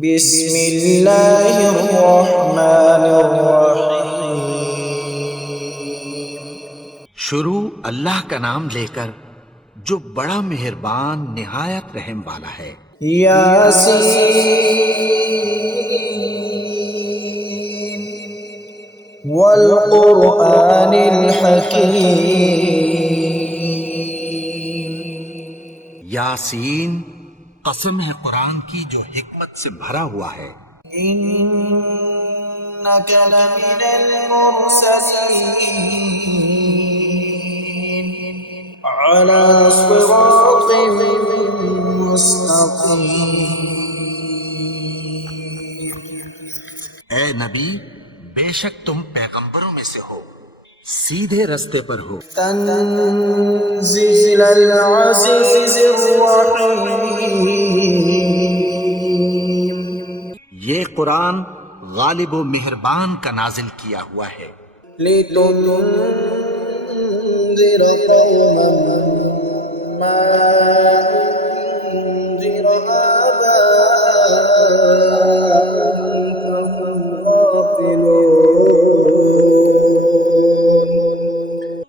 بسم اللہ الرحمن الرحیم۔ شروع اللہ کا نام لے کر جو بڑا مہربان نہایت رحم والا ہے۔ یاسین والقرآن الحکیم۔ یاسین، قسم ہے قرآن کی جو حکمت سے بھرا ہوا ہے۔ انک لمن المرسلین علی صراط مستقیم۔ اے نبی، بے شک تم پیغمبروں میں سے ہو، سیدھے رستے پر ہو۔ تنزیل العزیز الرحیم۔ یہ قرآن غالب و مہربان کا نازل کیا ہوا ہے۔ لتنذر قوما ما انذر آباؤهم فهم غافلون۔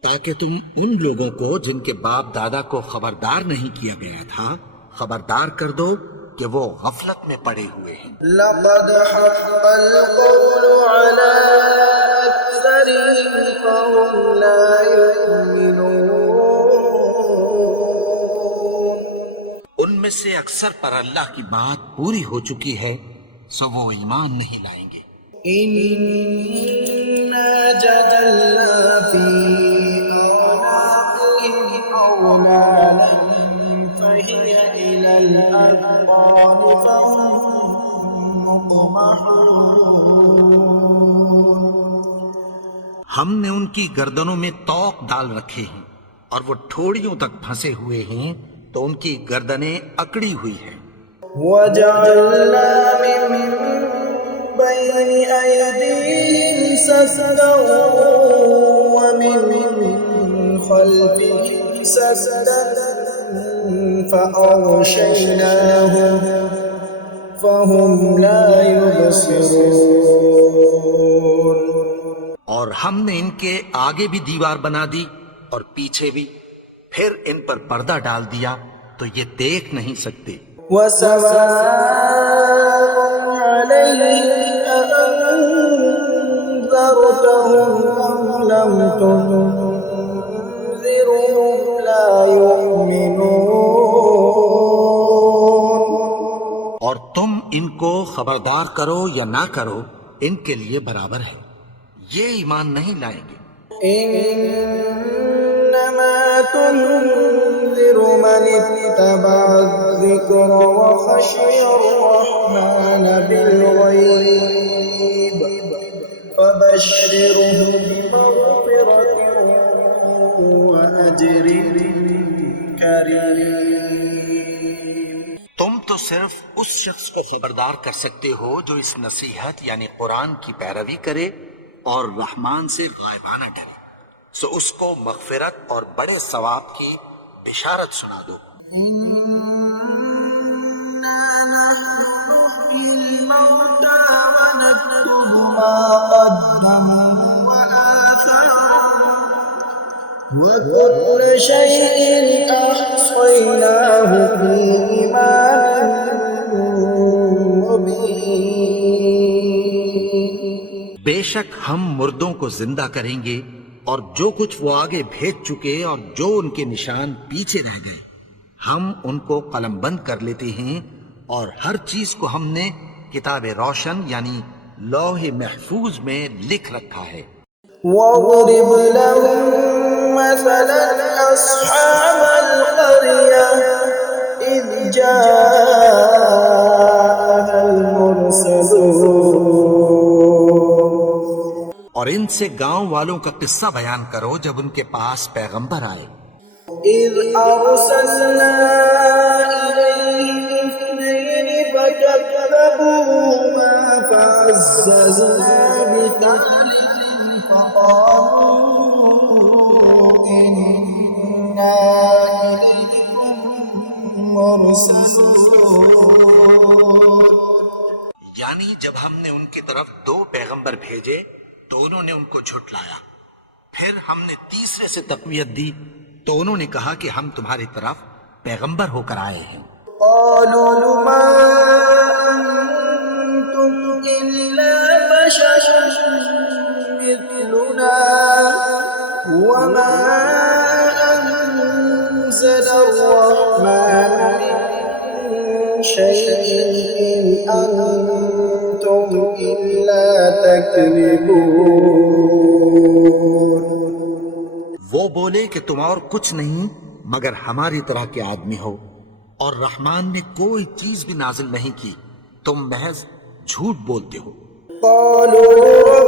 تاکہ تم ان لوگوں کو جن کے باپ دادا کو خبردار نہیں کیا گیا تھا خبردار کر دو کہ وہ غفلت میں پڑے ہوئے ہیں۔ لقد حق القول على أكثرهم فهم لا يؤمنون۔ ان میں سے اکثر پر اللہ کی بات پوری ہو چکی ہے، سو وہ ایمان نہیں لائیں گے۔ إنا جعلنا في أعناقهم أغلالا فهي إلى الأذقان فهم مقمحون۔ ہم نے ان کی گردنوں میں طوق ڈال رکھے ہیں اور وہ ٹھوڑیوں تک پھنسے ہوئے ہیں، تو ان کی گردنیں اکڑی ہوئی ہیں۔ وجعلنا من بين أيديهم سدا ومن خلفهم سدا فأغشيناهم فهم لا يبصرون۔ اور ہم نے ان کے آگے بھی دیوار بنا دی اور پیچھے بھی، پھر ان پر پردہ ڈال دیا تو یہ دیکھ نہیں سکتے۔ وسواء عليهم أأنذرتهم أم لم تنذرهم لا يؤمنون۔ اور تم ان کو خبردار کرو یا نہ کرو، ان کے لیے برابر ہے، یہ ایمان نہیں لائیں گے۔ إنما تنذر من اتبع الذكر وخشي الرحمن بالغيب فبشره بمغفرة وأجر كريم۔ تم تو صرف اس شخص کو خبردار کر سکتے ہو جو اس نصیحت یعنی قرآن کی پیروی کرے اور رحمان سے غائبانہ ڈرے، سو اس کو مغفرت اور بڑے ثواب کی بشارت سنا دو۔ إنا نحن نحيي الموتى ونكتب ما قدموا وآثارهم وكل شيء أحصيناه في إمام مبين۔ بے شک ہم مردوں کو زندہ کریں گے اور جو کچھ وہ آگے بھیج چکے اور جو ان کے نشان پیچھے رہ گئے ہم ان کو قلم بند کر لیتے ہیں، اور ہر چیز کو ہم نے کتاب روشن یعنی لوح محفوظ میں لکھ رکھا ہے۔ وَاضْرِبْ لَهُم مَّثَلًا أَصْحَابَ الْقَرْيَةِ إِذْ جَاءَهَا الْمُرْسَلُونَ۔ اور ان سے گاؤں والوں کا قصہ بیان کرو جب ان کے پاس پیغمبر آئے۔ إِذْ أَرْسَلْنَا إِلَيْهِمْ اثْنَيْنِ فَكَذَّبُوهُمَا فَعَزَّزْنَا بِثَالِثٍ فَقَالُوا إِنَّا إِلَيْكُمْ مُرْسَلُونَ۔ یعنی جب ہم نے ان کی طرف 2 پیغمبر بھیجے تو انہوں نے ان کو جھٹلایا، پھر ہم نے تیسرے سے تقویت دی تو انہوں نے کہا کہ ہم تمہاری طرف پیغمبر ہو کر آئے ہیں۔ قالوا ما أنتم إلا بشر مثلنا وما أنزل الرحمن من شيء إن أنتم إلا تكذبون۔ وہ بولے کہ تم اور کچھ نہیں مگر ہماری طرح کے آدمی ہو، اور رحمان نے کوئی چیز بھی نازل نہیں کی، تم محض جھوٹ بولتے ہو۔ قالوا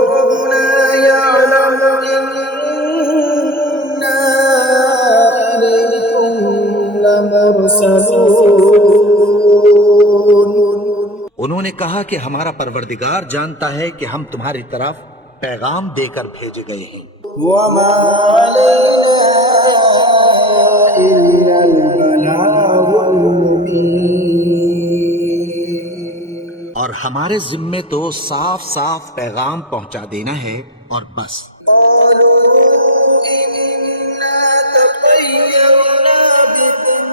ربنا يعلم إنا إليكم لمرسلون۔ انہوں نے کہا کہ ہمارا پروردگار جانتا ہے کہ ہم تمہاری طرف پیغام دے کر بھیجے گئے ہیں، وما علينا إلا البلاغ المبين۔ اور ہمارے ذمے تو صاف صاف پیغام پہنچا دینا ہے اور بس۔ قالوا إنا تطيرنا بكم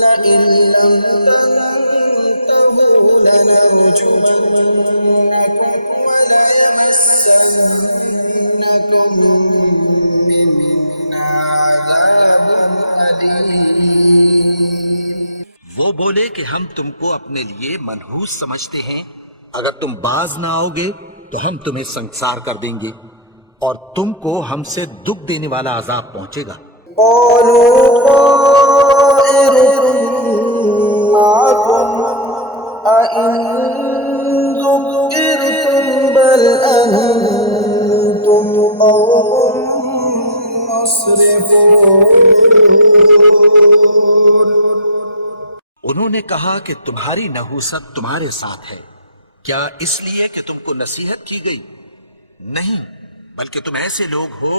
لئن لم تنتهوا لنرجمنكم وليمسنكم منا عذاب أليم۔ وہ بولے کہ ہم تم کو اپنے لیے منحوس سمجھتے ہیں، اگر تم باز نہ آؤ گے تو ہم تمہیں سنسار کر دیں گے اور تم کو ہم سے دکھ دینے والا عذاب پہنچے گا۔ قالوا طائركم معكم أئن ذكرتم بل أنتم قوم مسرفون۔ انہوں نے کہا کہ تمہاری نحوست تمہارے ساتھ ہے، کیا اس لیے کہ تم کو نصیحت کی گئی؟ نہیں، بلکہ تم ایسے لوگ ہو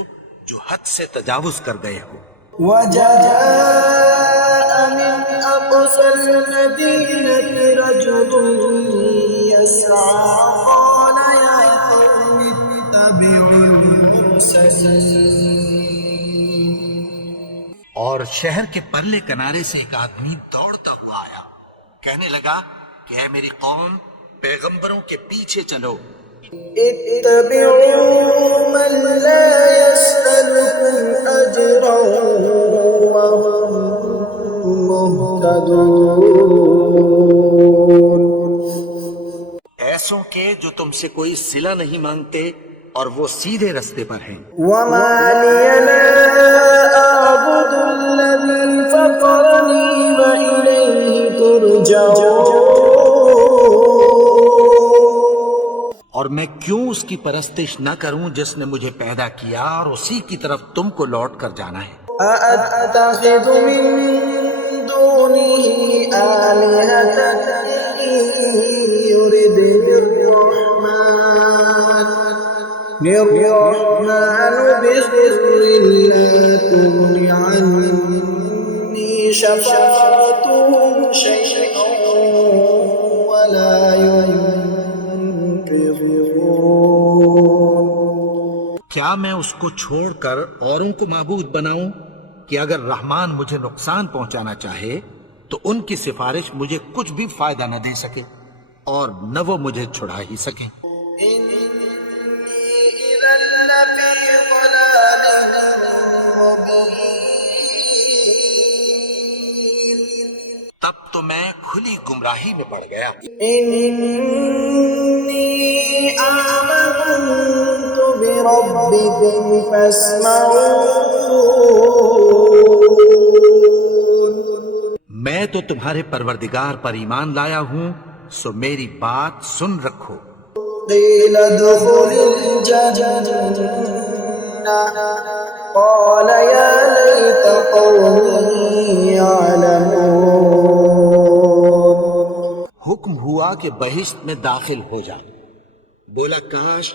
جو حد سے تجاوز کر گئے ہو۔ وجاء من أقصى المدينة رجل يسعى قال يا قوم اتبعوا المرسلين۔ اور شہر کے پرلے کنارے سے ایک آدمی دوڑتا ہوا آیا، کہنے لگا کہ اے میری قوم، پیغمبروں کے پیچھے چلو۔ اتبعوا من لا يسألكم أجرا وهم مهتدون۔ ایسوں کے جو تم سے کوئی صلہ نہیں مانگتے اور وہ سیدھے رستے پر ہیں۔ وما لي لا أعبد الذي فطرني وإليه ترجعون۔ اور میں کیوں اس کی پرستش نہ کروں جس نے مجھے پیدا کیا اور اسی کی طرف تم کو لوٹ کر جانا ہے۔ أأتخذ من دونه آلهة إن يردني الرحمن بضر لا تغن عني شفاعتهم شيئا ولا ينقذون۔ کیا میں اس کو چھوڑ کر اوروں کو معبود بناؤں کہ اگر رحمان مجھے نقصان پہنچانا چاہے تو ان کی سفارش مجھے کچھ بھی فائدہ نہ دے سکے اور نہ وہ مجھے چھڑا ہی سکیں۔ إني إذا لفي ضلال مبين۔ تب تو میں کھلی گمراہی میں پڑ گیا۔ إني آمنت بربكم فاسمعون۔ میں تو تمہارے پروردگار پر ایمان لایا ہوں، سو میری بات سن رکھو۔ قيل ادخل الجنة قال يا ليت قومي يعلمون۔ حکم ہوا کہ بہشت میں داخل ہو جا، بولا کاش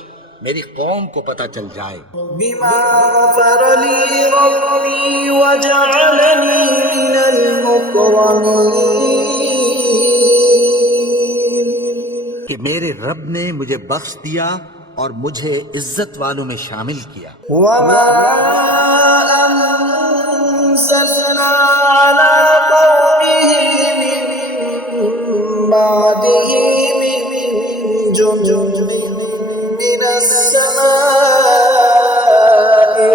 میری قوم کو پتہ چل جائے۔ بما غفر لي ربي وجعلني من المكرمين۔ کہ میرے رب نے مجھے بخش دیا اور مجھے عزت والوں میں شامل کیا. وما أنزلنا على قومه من بعده من جند من السماء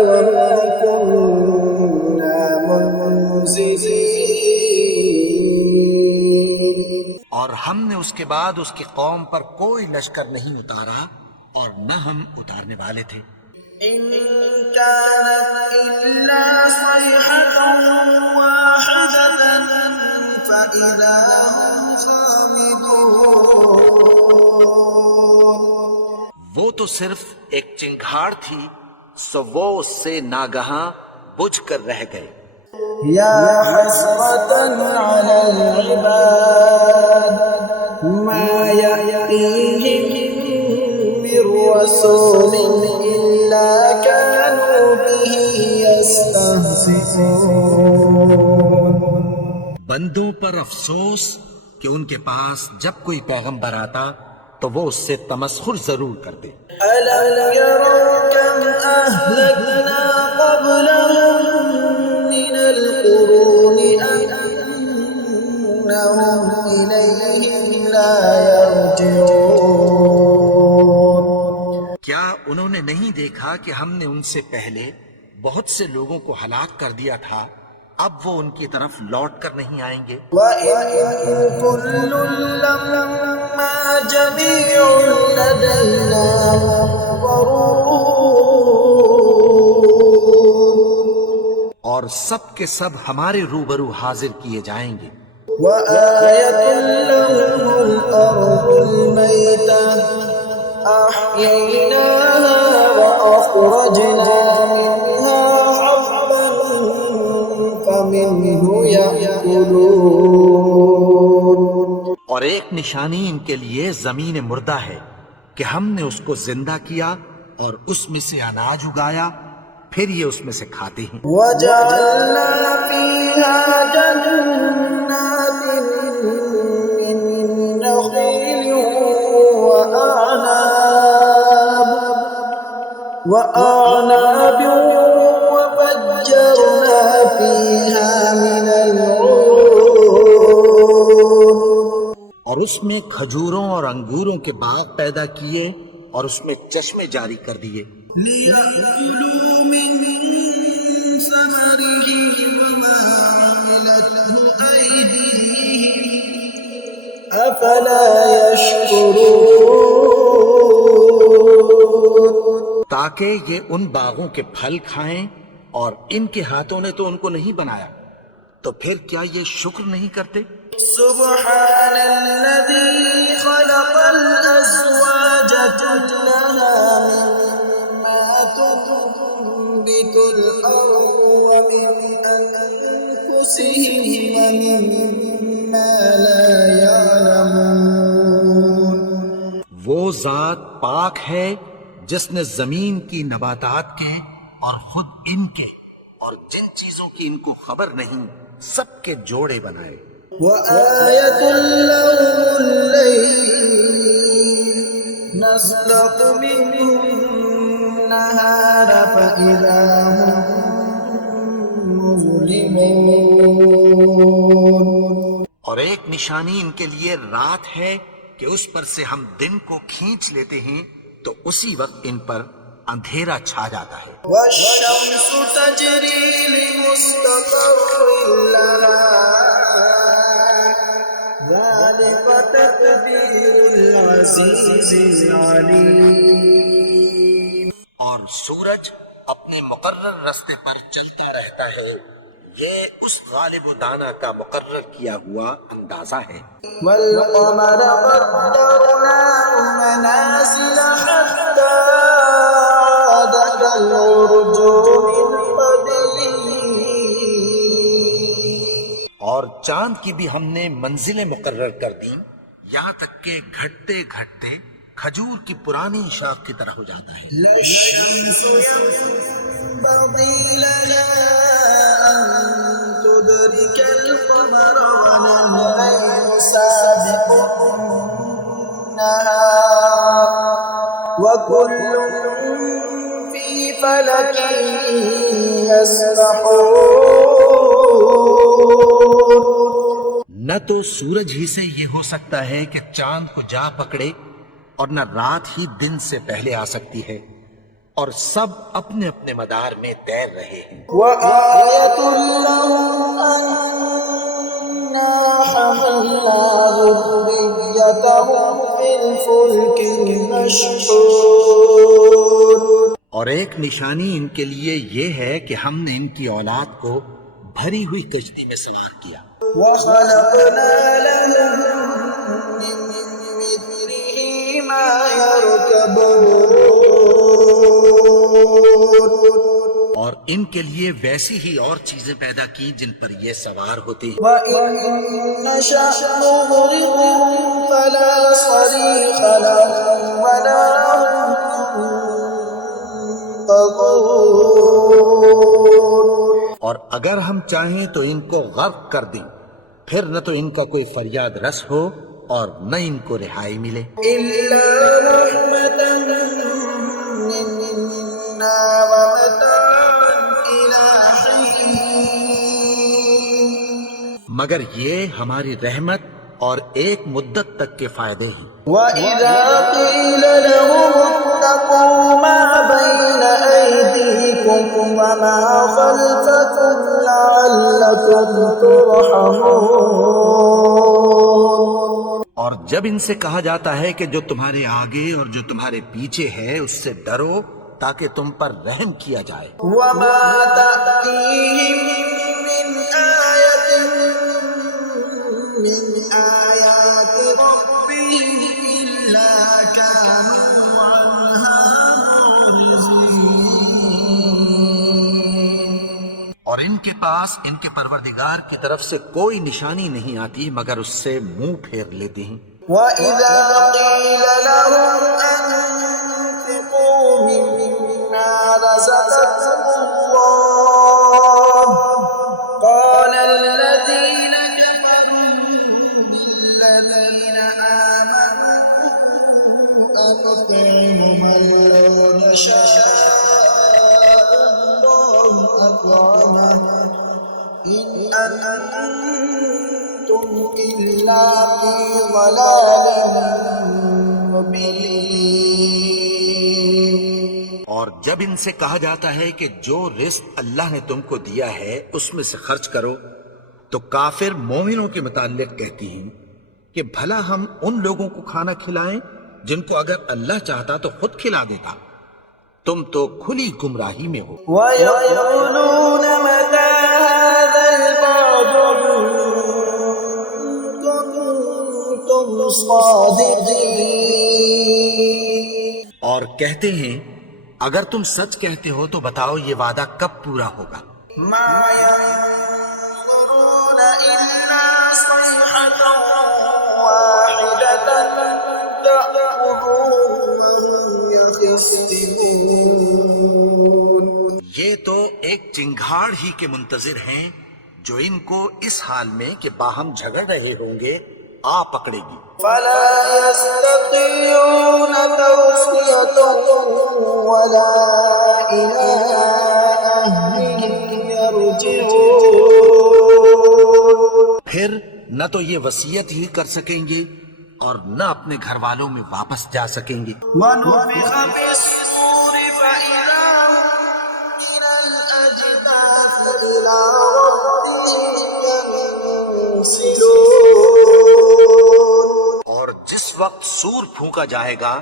وما كنا منزلين. اور ہم نے اس کے بعد اس کی قوم پر کوئی لشکر نہیں اتارا اور نہ ہم اتارنے والے تھے. إن كانت إلا صيحة واحدة فإذا هم خامدون. وہ تو صرف ایک چنگھاڑ تھی، سو وہ اس سے ناگہاں بجھ کر رہ گئے. يا حسرة على العباد ما يأتيهم من رسول إلا كانوا به يستهزئون. بندوں پر افسوس کہ ان کے پاس جب کوئی پیغمبر آتا تو وہ اس سے تمسخر ضرور کرتے. ألم يروا كم أهلكنا قبلهم من القرون أنهم إليهم لا يرجعون. کیا انہوں نے نہیں دیکھا کہ ہم نے ان سے پہلے بہت سے لوگوں کو ہلاک کر دیا تھا، اب وہ ان کی طرف لوٹ کر نہیں آئیں گے؟ وَإِن كُلٌّ لَّمَّا جَمِيعٌ لَّدَيْنَا مُحْضَرُونَ. اور سب کے سب ہمارے روبرو حاضر کیے جائیں گے. وَآيَةٌ لَّهُمُ الْأَرْضُ الْمَيْتَةُ أَحْيَيْنَاهَا وَأَخْرَجْنَا مِنْهَا حَبًّا فَمِنْهُ يَأْكُلُونَ. اور ایک نشانی ان کے لیے زمین مردہ ہے کہ ہم نے اس کو زندہ کیا اور اس میں سے اناج اگایا، پھر یہ اس میں سے کھاتے ہیں. وَجَعَلْنَا فِيهَا جَنَّاتٍ مِّن نَّخِيلٍ وَأَعْنَابٍ وَفَجَّرْنَا فِيهَا مِنَ الْعُيُونِ. اور اس میں کھجوروں اور انگوروں کے باغ پیدا کیے اور اس میں چشمے جاری کر دیے. لِيَأْكُلُوا مِن ثَمَرِهِ وَمَا عَمِلَتْهُ أَيْدِيهِمْ أَفَلَا يَشْكُرُونَ. تاکہ یہ ان باغوں کے پھل کھائیں اور ان کے ہاتھوں نے تو ان کو نہیں بنایا، تو پھر کیا یہ شکر نہیں کرتے؟ سبحان الذي خلق الأزواج كلها مما تنبت الأرض ومن أنفسهم ومما لا يعلمون. وہ ذات پاک ہے جس نے زمین کی نباتات کے اور خود ان کے اور جن چیزوں کی ان کو خبر نہیں سب کے جوڑے بنائے. وآية لهم الليل نسلق منه النهار فإذا هم مظلمون. اور ایک نشانی ان کے لیے رات ہے کہ اس پر سے ہم دن کو کھینچ لیتے ہیں تو اسی وقت ان پر اندھیرا چھا جاتا ہے. والشمس تجري لمستقر لها ذلك تقدير العزيز العليم. اور سورج اپنے مقرر راستے پر چلتا رہتا ہے، یہ اس غالب و دانا کا مقرر کیا ہوا اندازہ ہے. والقمر قدرناه منازل حتى عاد كالعرجون القديم. اور چاند کی بھی ہم نے منزلیں مقرر کر دیں یہاں تک کہ گھٹتے گھٹتے کھجور کی پرانی شاخ کی طرح ہو جاتا ہے. لا الشمس ينبغي لها أن تدرك القمر ولا الليل سابق النهار وكل في فلك يسبحون. نہ تو سورج ہی سے یہ ہو سکتا ہے کہ چاند کو جا پکڑے، اور نہ رات ہی دن سے پہلے آ سکتی ہے، اور سب اپنے اپنے مدار میں تیر رہے ہیں. وآية لهم أنا حملنا ذريتهم في الفلك المشحون. اور ایک نشانی ان کے لیے یہ ہے کہ ہم نے ان کی اولاد کو بھری ہوئی کشتی میں سوار کیا. وخلقنا لهم من مثله ما يركبون. اور ان کے لیے ویسی ہی اور چیزیں پیدا کی جن پر یہ سوار ہوتے ہیں. وَإِن نَّشَأْ نُغْرِقْهُمْ فَلَا صَرِيخَ لَهُمْ وَلَا هُمْ ينقذون. اور اگر ہم چاہیں تو ان کو غرق کر دیں، پھر نہ تو ان کا کوئی فریاد رس ہو اور نہ ان کو رہائی ملے. إِلَّا رَحْمَةً مِّنَّا وَمَتَاعًا إِلَىٰ حِينٍ. مگر یہ ہماری رحمت اور ایک مدت تک کے فائدے ہیں. وَإِذَا قِيلَ لَهُمُ اتَّقُوا مَا بَيْنَ أَيْدِيكُمْ وَمَا خَلْفَكُمْ لَعَلَّكُمْ تُرْحَمُونَ. اور جب ان سے کہا جاتا ہے کہ جو تمہارے آگے اور جو تمہارے پیچھے ہے اس سے ڈرو تاکہ تم پر رحم کیا جائے. وَمَا تَأْتِيهِم مِّنْ آيَةٍ مِّنْ آيَاتِ رَبِّهِمْ إِلَّا كَانُوا عَنْهَا مُعْرِضِينَ. اور ان کے پاس ان کے پروردگار کی طرف سے کوئی نشانی نہیں آتی مگر اس سے منہ پھیر لیتے ہیں. وَإِذَا قِيلَ لَهُمْ أَنفِقُوا مِمَّا رَزَقَكُمُ اللَّهُ قَالَ الَّذِينَ كَفَرُوا لِلَّذِينَ آمَنُوا أَنُطْعِمُ مَن لَّوْ يَشَاءُ اللَّهُ أَطْعَمَهُ إِنْ أَنتُمْ إِلَّا فِي ضَلَالٍ مُّبِينٍ. اور جب ان سے کہا جاتا ہے کہ جو رزق اللہ نے تم کو دیا ہے اس میں سے خرچ کرو، تو کافر مومنوں کے متعلق کہتی ہیں کہ بھلا ہم ان لوگوں کو کھانا کھلائیں جن کو اگر اللہ چاہتا تو خود کھلا دیتا. تم تو کھلی گمراہی میں ہو. وَيَقُولُونَ مَتَىٰ هَٰذَا الْوَعْدُ إِن كُنتُمْ صَادِقِينَ. اور کہتے ہیں اگر تم سچ کہتے ہو تو بتاؤ یہ وعدہ کب پورا ہوگا. مَا يَنظُرُونَ إِلَّا صَيْحَةً وَاحِدَةً تَأْخُذُهُمْ وَهُمْ يَخِصِّمُونَ. یہ تو ایک چنگھاڑ ہی کے منتظر ہیں جو ان کو اس حال میں کہ باہم جھگڑ رہے ہوں گے آ پکڑے گی. فَلَا يَسْتَطِيعُونَ تَوْصِيَةً وَلَا إِلَىٰ أَهْلِهِمْ يَرْجِعُونَ. پھر نہ تو یہ وصیت ہی کر سکیں گے اور نہ اپنے گھر والوں میں واپس جا سکیں گے. وَنُفِخَ فِي الصُّورِ فَإِذَا هُم مِّنَ الْأَجْدَاثِ إِلَىٰ رَبِّهِمْ يَنسِلُونَ. اور جس وقت سور پھونکا جائے گا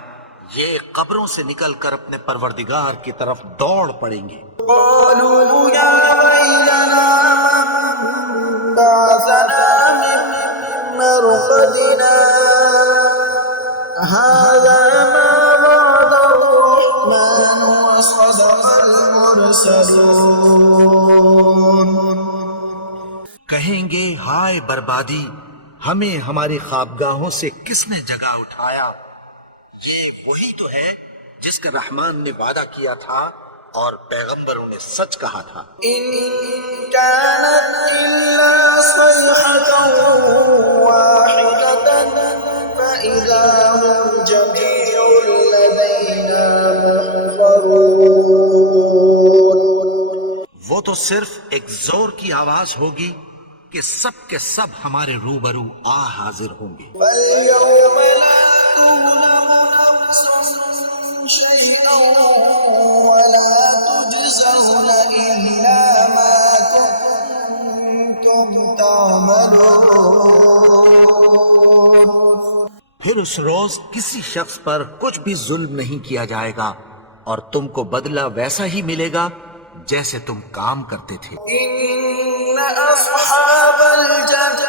یہ قبروں سے نکل کر اپنے پروردگار کی طرف دوڑ پڑیں گے. قَالُوا يَا وَيْلَنَا مَن بَعَثَنَا مِن مَّرْقَدِنَا هَٰذَا مَا وَعَدَ الرَّحْمَٰنُ وَصَدَقَ الْمُرْسَلُونَ. کہیں گے ہائے بربادی، ہمیں ہماری خوابگاہوں سے کس نے جگا اٹھایا. یہ وہی تو ہے جس کا رحمان نے وعدہ کیا تھا اور پیغمبروں نے سچ کہا تھا. إِن كَانَتْ إِلَّا صَيْحَةً وَاحِدَةً فَإِذَا هُمْ وہ تو صرف ایک زور کی آواز ہوگی کہ سب کے سب ہمارے روبرو حاضر ہوں گے. فَالْيَوْمَ لَا تُظْلَمُ نَفْسٌ شَيْئًا وَلَا تُجْزَوْنَ إِلَّا مَا كُنتُمْ تَعْمَلُونَ. پھر اس روز کسی شخص پر کچھ بھی ظلم نہیں کیا جائے گا اور تم کو بدلہ ویسا ہی ملے گا جیسے تم کام کرتے تھے. إِنَّ أَصْحَابَ الْجَنَّةِ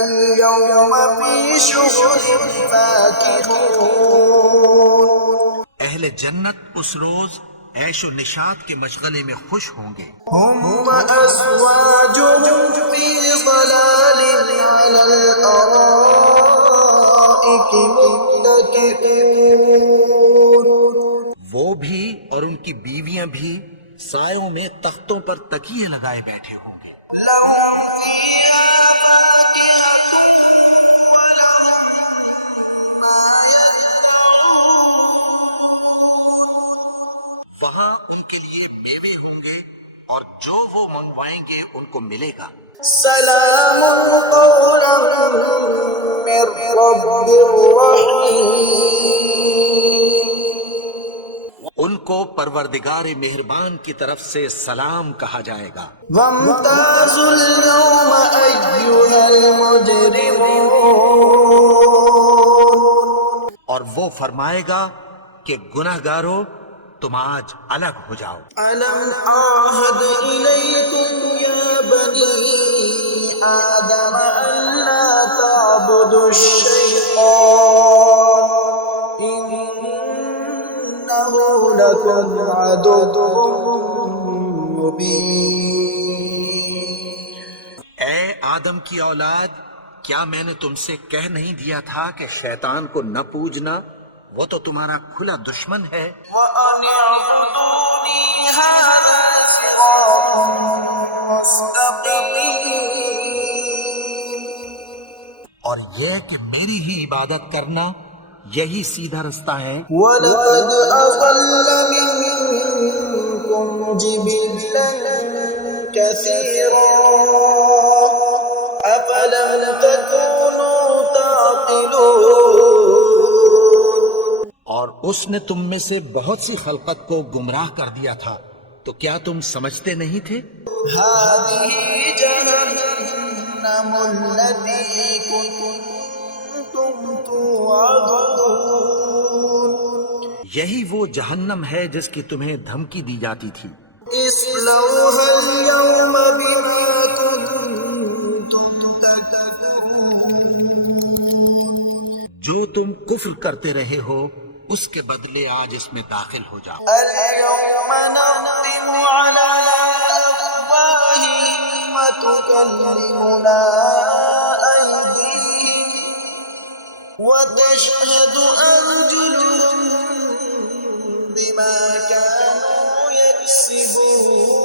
الْيَوْمَ فِي شُغُلٍ فَاكِهُونَ. اہل جنت اس روز عیش و نشاط کے مشغلے میں خوش ہوں گے. هُمْ وَأَزْوَاجُهُمْ فِي ظَلَالٍ عَلَى الْأَرَائِكِ مُتَّكِئُونَ. وہ بھی اور ان کی بیویاں بھی سایوں میں تختوں پر تکیے لگائے بیٹھے ہوں گے. لَهُمْ فِيهَا فَاكِهَةٌ وَلَهُمْ مَا يَدَّعُونَ. وہاں ان کے لیے میوے ہوں گے اور جو وہ منگوائیں گے ان کو ملے گا. سلام قولا من رب رحیم. ان کو پروردگار مہربان کی طرف سے سلام کہا جائے گا. وامتازوا اليوم أيها المجرمون. اور وہ فرمائے گا کہ گناہگارو تم آج الگ ہو جاؤ. ألم أعهد إليكم يا بني آدم ألا تعبدوا الشيطان إنه لكم عدو مبين. اے آدم کی اولاد، کیا میں نے تم سے کہہ نہیں دیا تھا کہ شیطان کو نہ پوجنا، وہ تو تمہارا کھلا دشمن ہے. وَأَنِ اعْبُدُونِي هَذَا صِرَاطٌ مُّسْتَقِيمٌ. اور یہ کہ میری ہی عبادت کرنا یہی سیدھا رستہ ہے. وَلَقَدْ أَضَلَّ مِنكُمْ جِبِلًّا كَثِيرًا أَفَلَمْ تَكُونُوا تَعْقِلُونَ. اور اس نے تم میں سے بہت سی خلقت کو گمراہ کر دیا تھا، تو کیا تم سمجھتے نہیں تھے؟ هَٰذِهِ جَهَنَّمُ الَّتِي كُنتُمْ تُوعَدُونَ. یہی وہ جہنم ہے جس کی تمہیں دھمکی دی جاتی تھی. اصْلَوْهَا الْيَوْمَ بِمَا كُنتُمْ تَكْفُرُونَ. جو تم کفر کرتے رہے ہو اس کے بدلے آج اس میں داخل ہو جاؤ. الْيَوْمَ نَخْتِمُ عَلَىٰ أَفْوَاهِهِمْ وَتُكَلِّمُنَا أَيْدِيهِمْ وَتَشْهَدُ أَرْجُلُهُم بِمَا كَانُوا يَكْسِبُونَ.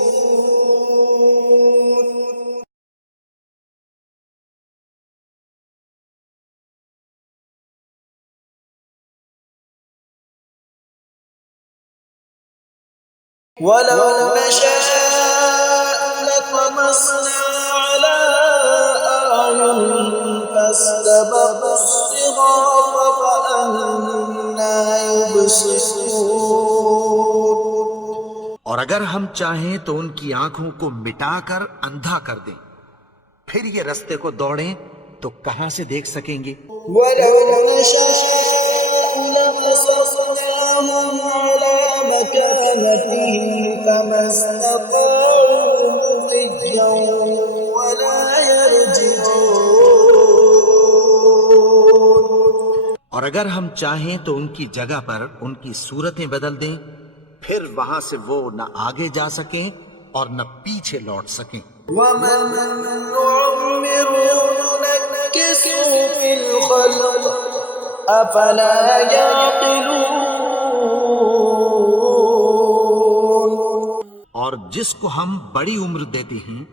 وَلَوْ نَشَاءُ لَطَمَسْنَا عَلَىٰ أَعْيُنِهِمْ فَاسْتَبَقُوا الصِّرَاطَ فَأَنَّىٰ يُبْصِرُونَ. اور اگر ہم چاہیں تو ان کی آنکھوں کو مٹا کر اندھا کر دیں، پھر یہ رستے کو دوڑیں تو کہاں سے دیکھ سکیں گے. وَلَوْ نَشَاءُ لَمَسَخْنَاهُمْ عَلَىٰ مَكَانَتِهِمْ فَمَا اسْتَطَاعُوا مُضِيًّا وَلَا يَرْجِعُونَ. اور اگر ہم چاہیں تو ان کی جگہ پر ان کی صورتیں بدل دیں، پھر وہاں سے وہ نہ آگے جا سکیں اور نہ پیچھے لوٹ سکیں. وَمَن نُّعَمِّرْهُ نُنَكِّسْهُ فِي الْخَلْقِ أَفَلَا يَعْقِلُونَ. اور جس کو ہم بڑی عمر دیتے ہیں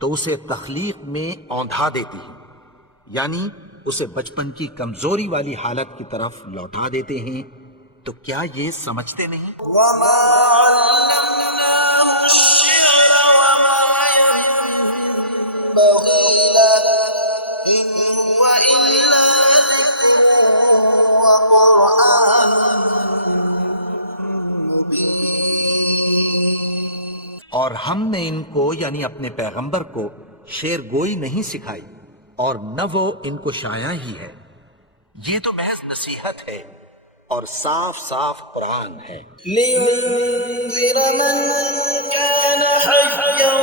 تو اسے تخلیق میں اوندھا دیتے ہیں، یعنی اسے بچپن کی کمزوری والی حالت کی طرف لوٹا دیتے ہیں، تو کیا یہ سمجھتے نہیں؟ وَمَا عَلَّمْنَاهُ الشِّعْرَ اور ہم نے ان کو یعنی اپنے پیغمبر کو شعر گوئی نہیں سکھائی اور نہ وہ ان کو شایع ہی ہے، یہ تو محض نصیحت ہے اور صاف صاف قرآن ہے۔ لينذر من كان حيا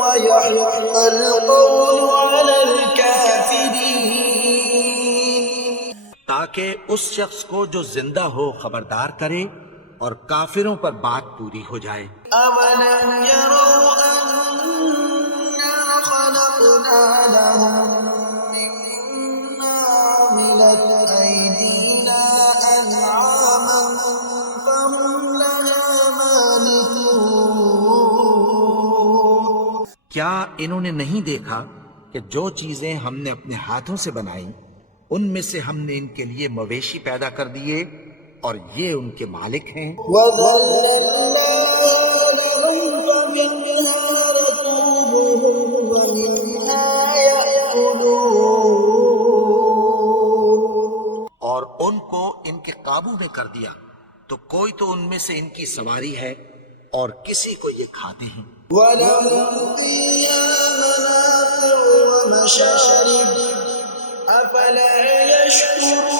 ويحق القول على الكافرين، تاکہ اس شخص کو جو زندہ ہو خبردار کرے اور کافروں پر بات پوری ہو جائے۔ أولم يروا أنا خلقنا لهم مما عملت أيدينا أنعاما فهم لها مالكون، کیا انہوں نے نہیں دیکھا کہ جو چیزیں ہم نے اپنے ہاتھوں سے بنائی ان میں سے ہم نے ان کے لیے مویشی پیدا کر دیے اور یہ ان کے مالک ہیں۔ وَظَلَّلْنَا لَهُمْ فَمِنْهَا رَكُوبُهُمْ وَمِنْهَا يَأْكُلُونَ، اور ان کو ان کے قابو میں کر دیا تو کوئی تو ان میں سے ان کی سواری ہے اور کسی کو یہ کھاتے ہیں۔ وَلَهُمْ فِيهَا مَنَافِعُ وَمَشَارِبُ أَفَلَا يَشْكُرُونَ،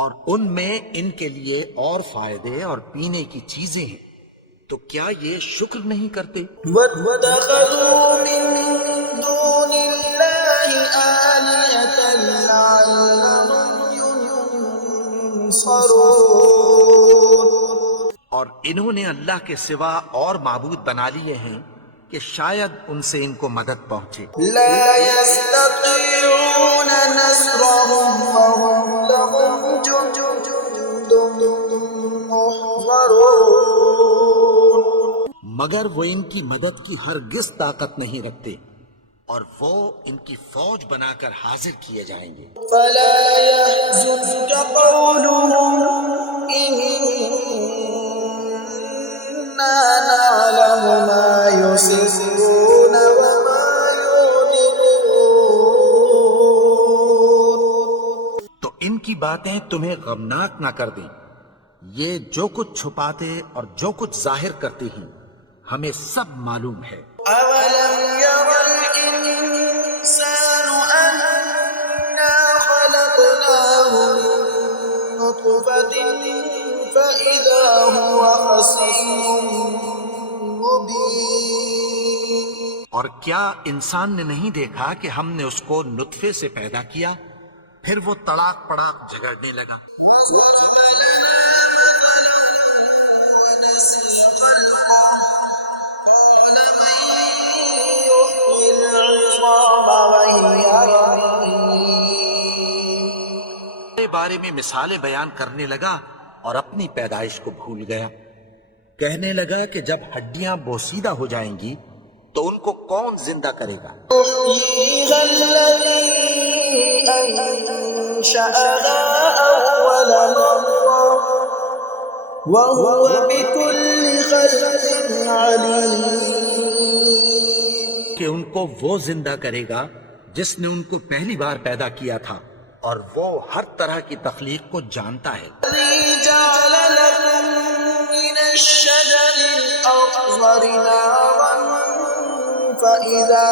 اور ان میں ان کے لیے اور فائدے اور پینے کی چیزیں ہیں، تو کیا یہ شکر نہیں کرتے؟ وَاتَّخَذُوا مِن دُونِ اللَّهِ آلِهَةً لَعَلَّهُمْ يُنصَرُونَ، اور انہوں نے اللہ کے سوا اور معبود بنا لیے ہیں کہ شاید ان سے ان کو مدد پہنچے۔ لا يستطيعون نصرهم وهم لهم جند محضرون، مگر وہ ان کی مدد کی ہرگز طاقت نہیں رکھتے اور وہ ان کی فوج بنا کر حاضر کیے جائیں گے۔ فلا يحزنك قولهم إنا نعلم ما يسرون وما يعلنون، تو ان کی باتیں تمہیں غمناک نہ کر دیں، یہ جو کچھ چھپاتے اور جو کچھ ظاہر کرتے ہیں ہمیں سب معلوم ہے۔ أولم ير الإنسان أنا خلقناه من نطفة فإذا هو خصيم مبين، اور کیا انسان نے نہیں دیکھا کہ ہم نے اس کو نطفے سے پیدا کیا پھر وہ تڑاک پڑاک جھگڑنے لگا۔ کے بارے میں مثالیں بیان کرنے لگا اور اپنی پیدائش کو بھول گیا۔ کہنے لگا کہ جب ہڈیاں بوسیدہ ہو جائیں گی تو ان کو کون زندہ کرے گا؟ يحييها الذي أنشأها أول مرة وهو بكل خلق عليم، کہ ان کو وہ زندہ کرے گا جس نے ان کو پہلی بار پیدا کیا تھا اور وہ ہر طرح کی تخلیق کو جانتا ہے۔ الذي جعل لكم من الشجر الأخضر نارا فإذا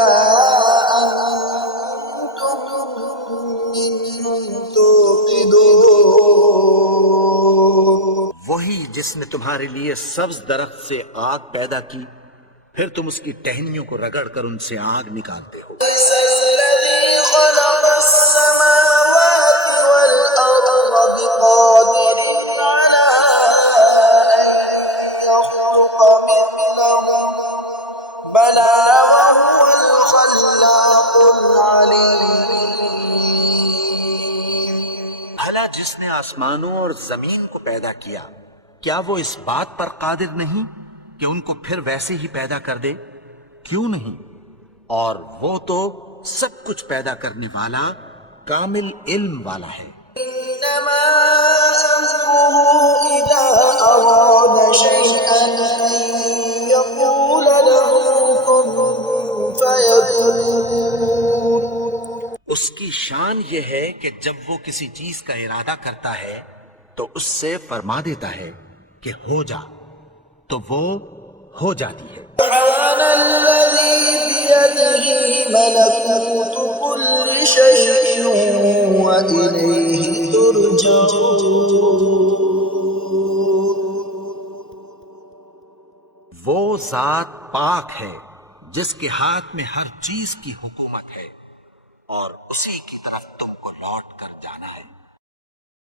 أنتم منه توقدون، وہی جس نے تمہارے لیے سبز درخت سے آگ پیدا کی پھر تم اس کی ٹہنیوں کو رگڑ کر ان سے آگ نکالتے ہو۔ ليس الذي خلق السماوات والأرض بقادر على أن يخلق مثلهم بلى وهو الخلاق العليم، بھلا جس نے آسمانوں اور زمین کو پیدا کیا کیا وہ اس بات پر قادر نہیں کہ ان کو پھر ویسے ہی پیدا کر دے؟ کیوں نہیں؟ اور وہ تو سب کچھ پیدا کرنے والا کامل علم والا ہے۔ إنما أمره إذا أراد شيئا أن يقول له كن فيكون، اس کی شان یہ ہے کہ جب وہ کسی چیز کا ارادہ کرتا ہے تو اس سے فرما دیتا ہے کہ ہو جا تو وہ ہو جاتی ہے۔ سبحان الذي بيده ملكوت كل شيء وإليه ترجعون۔ وہ ذات پاک ہے جس کے ہاتھ میں ہر چیز کی حکومت